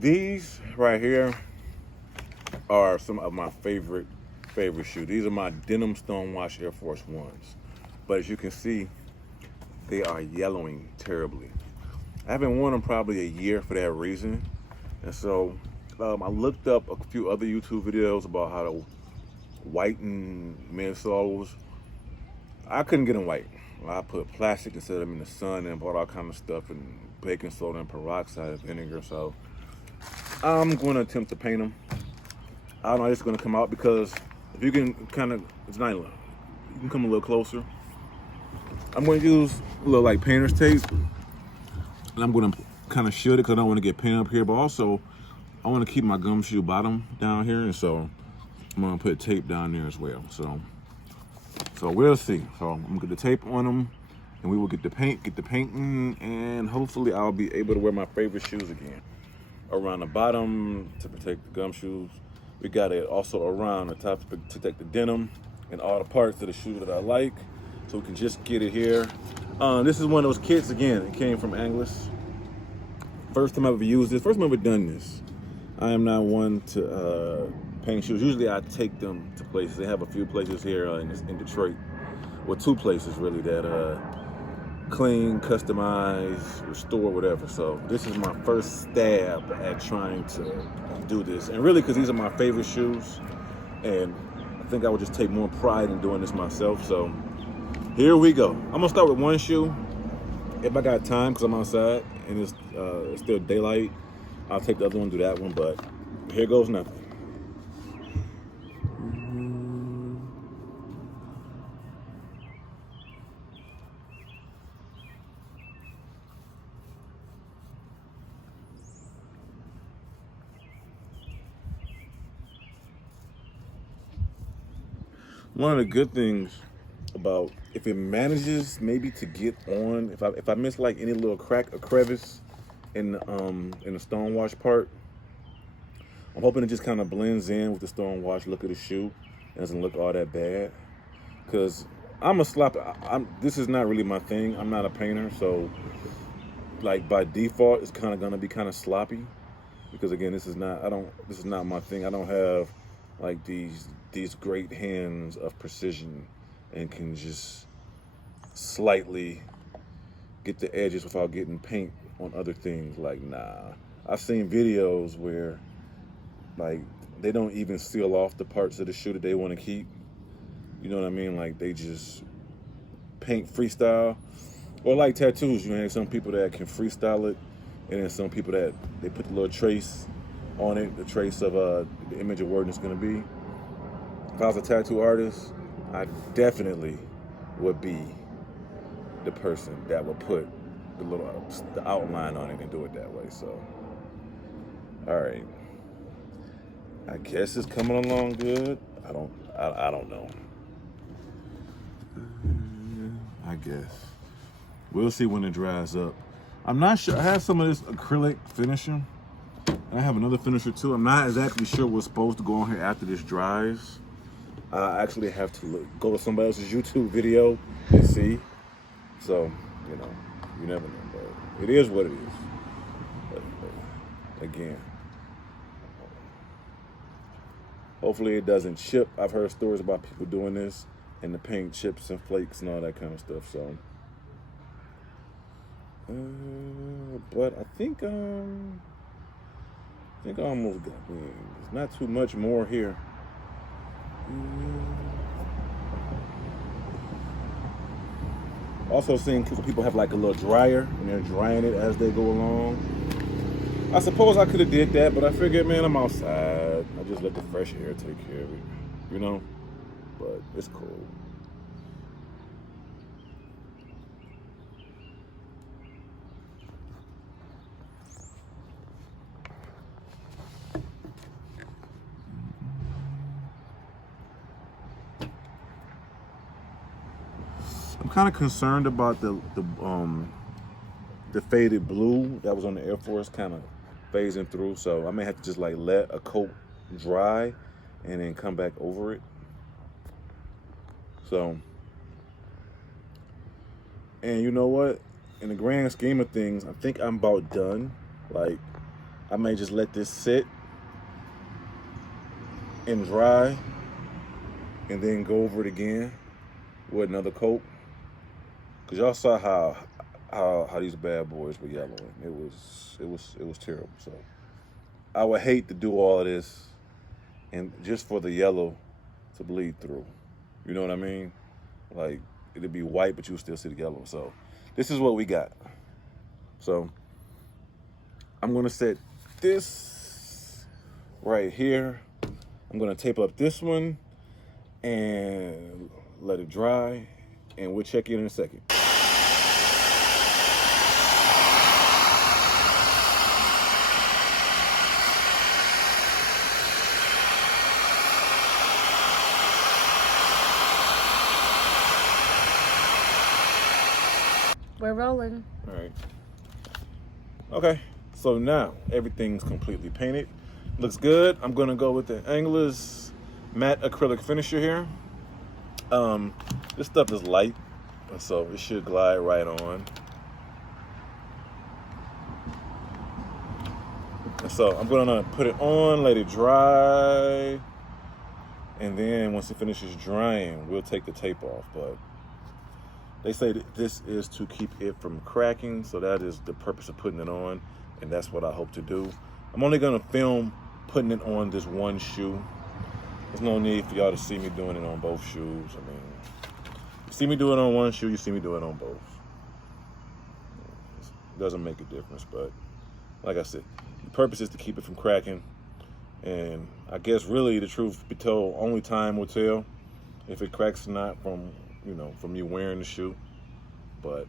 These right here are some of my favorite shoes. These are my denim Stonewash Air Force Ones. But as you can see, they are yellowing terribly. I haven't worn them probably a year for that reason. And so I looked up a few other YouTube videos about how to whiten midsoles. I couldn't get them white. I put plastic instead of them in the sun and bought all kind of stuff and baking soda and peroxide and vinegar. So I'm going to attempt to paint them. I don't know how it's going to come out because if you can kind of, it's not, you can come a little closer. I'm going to use a little like painter's tape, and I'm going to kind of shield it because I don't want to get paint up here, but also I want to keep my gumshoe bottom down here, and so I'm going to put tape down there as well. So we'll see. So I'm going to get the tape on them, and we will get the painting, and hopefully I'll be able to wear my favorite shoes again. Around the bottom to protect the gumshoes. We got it also around the top to protect the denim and all the parts of the shoe that I like. So we can just get it here. This is one of those kits, again, it came from Anglers. First time I've ever used this, first time I've ever done this. I am not one to paint shoes. Usually I take them to places. They have a few places here in Detroit. Well, two places really that clean, customize, restore, whatever. So this is my first stab at trying to do this. And really, because these are my favorite shoes. And I think I would just take more pride in doing this myself. So here we go. I'm gonna start with one shoe. If I got time, because I'm outside and it's still daylight, I'll take the other one, do that one, but here goes nothing. One of the good things about if it manages maybe to get on, if I miss like any little crack or crevice in the Stonewash part, I'm hoping it just kind of blends in with the Stonewash look of the shoe. It doesn't look all that bad. Cause I'm a slopper. This is not really my thing. I'm not a painter, so like by default, it's kind of gonna be kind of sloppy. Because again, this is not my thing. I don't have like these great hands of precision and can just slightly get the edges without getting paint on other things. Like, nah. I've seen videos where like they don't even seal off the parts of the shoe that they want to keep. You know what I mean? Like they just paint freestyle. Or like tattoos, you have some people that can freestyle it, and then some people that they put the little trace on it, the trace of the image of word it's gonna be. If I was a tattoo artist, I definitely would be the person that would put the outline on it and do it that way. So, all right, I guess it's coming along good. I don't know. I guess we'll see when it dries up. I'm not sure. I have some of this acrylic finisher. I have another finisher too. I'm not exactly sure what's supposed to go on here after this dries. I actually have to go to somebody else's YouTube video and see. So, you know, you never know. But it is what it is. But again, hopefully it doesn't chip. I've heard stories about people doing this and the paint chips and flakes and all that kind of stuff. So, but I think I almost got it. There's not too much more here. Also seeing people have like a little dryer and they're drying it as they go along. I suppose I could have did that, but I figured, man, I'm outside. I just let the fresh air take care of it, you know? But it's cool. I'm kind of concerned about the faded blue that was on the Air Force kind of phasing through. So I may have to just like let a coat dry and then come back over it. So, and you know what? In the grand scheme of things, I think I'm about done. Like, I may just let this sit and dry and then go over it again with another coat. Cause y'all saw how these bad boys were yellowing. It was terrible. So I would hate to do all of this and just for the yellow to bleed through. You know what I mean? Like, it'd be white, but you would still see the yellow. So this is what we got. So I'm gonna set this right here. I'm gonna tape up this one and let it dry, and we'll check in a second. We're rolling. All right. Okay, so now everything's completely painted. Looks good. I'm gonna go with the Anglers matte acrylic finisher here. This stuff is light, so it should glide right on. And so I'm gonna put it on, let it dry, and then once it finishes drying, we'll take the tape off. But they say that this is to keep it from cracking, so that is the purpose of putting it on, and that's what I hope to do. I'm only gonna film putting it on this one shoe. There's no need for y'all to see me doing it on both shoes. I mean, you see me do it on one shoe, you see me do it on both. It doesn't make a difference, but like I said, the purpose is to keep it from cracking. And I guess really the truth be told, only time will tell if it cracks or not from, you know, from you wearing the shoe. But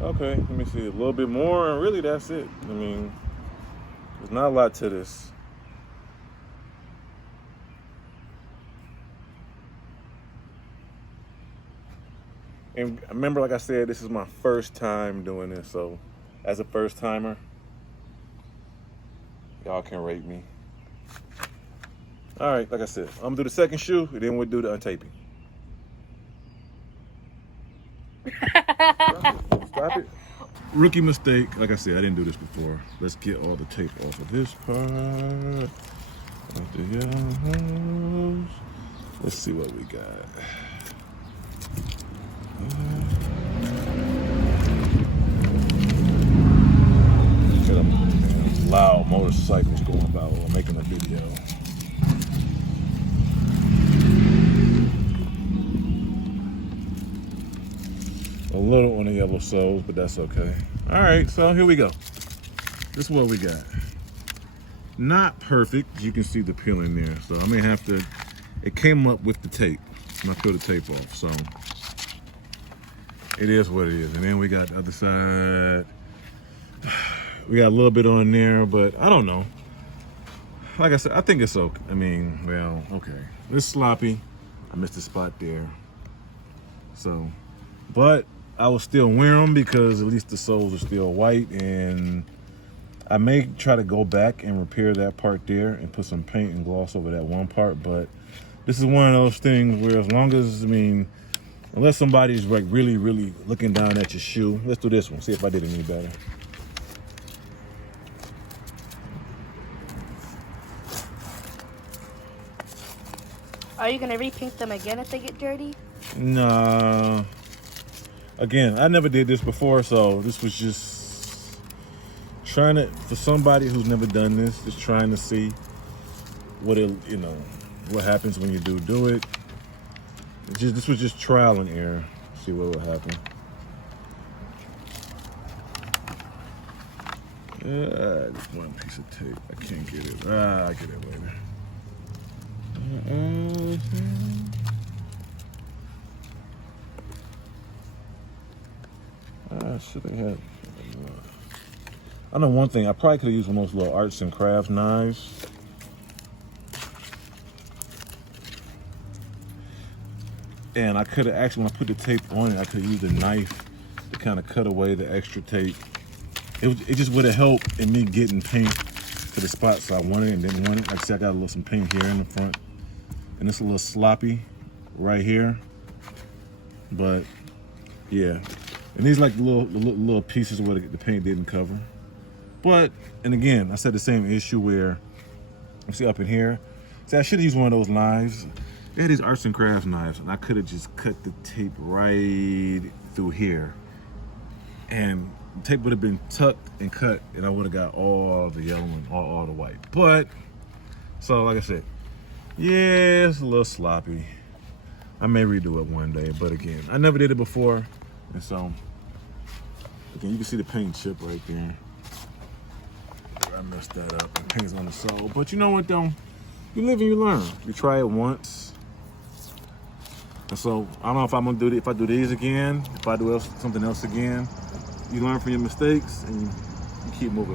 okay, let me see a little bit more, and really that's it. I mean, there's not a lot to this. And remember, like I said, this is my first time doing this, so as a first timer, y'all can rate me. All right, like I said, I'm gonna do the second shoe, and then we'll do the untaping. Stop it. Rookie mistake. Like I said, I didn't do this before. Let's get all the tape off of this part. Like the yellows. Let's see what we got. Got a loud motorcycles going by while making a video. A little on the yellow soles, but that's okay. All right, so here we go. This is what we got. Not perfect. You can see the peeling there. So I may have to, it came up with the tape. I'm gonna peel the tape off, so it is what it is. And then we got the other side. We got a little bit on there, but I don't know. Like I said, I think it's okay. I mean, well, okay. It's sloppy. I missed a spot there. So, but I will still wear them because at least the soles are still white, and I may try to go back and repair that part there and put some paint and gloss over that one part. But this is one of those things where, as long as, I mean, unless somebody's like really, really looking down at your shoe. Let's do this one, see if I did any better. Are you gonna repaint them again if they get dirty? Nah. Again, I never did this before, so this was just trying to, for somebody who's never done this, just trying to see what it, you know, what happens when you do it. This was just trial and error. See what will happen. Just one piece of tape. I can't get it. I'll get it later. Should have had. I know one thing. I probably could have used one of those little arts and crafts knives. And I could have actually, when I put the tape on it, I could have used a knife to kind of cut away the extra tape. It just would have helped in me getting paint to the spots I wanted and didn't want it. Like I said, I got some paint here in the front, and it's a little sloppy right here. But yeah, and these like the little pieces where the paint didn't cover. But and again, I said the same issue where you see up in here. See, I should have used one of those knives. They had these arts and crafts knives, and I could have just cut the tape right through here, and the tape would have been tucked and cut, and I would have got all the yellow and all the white. But so, like I said, yeah, it's a little sloppy. I may redo it one day, but again, I never did it before, and so again, you can see the paint chip right there. I messed that up. The paint's on the sole, but you know what though? You live and you learn. You try it once. And so I don't know if I'm gonna do it. If I do these again, if I do something else again, you learn from your mistakes and you keep moving.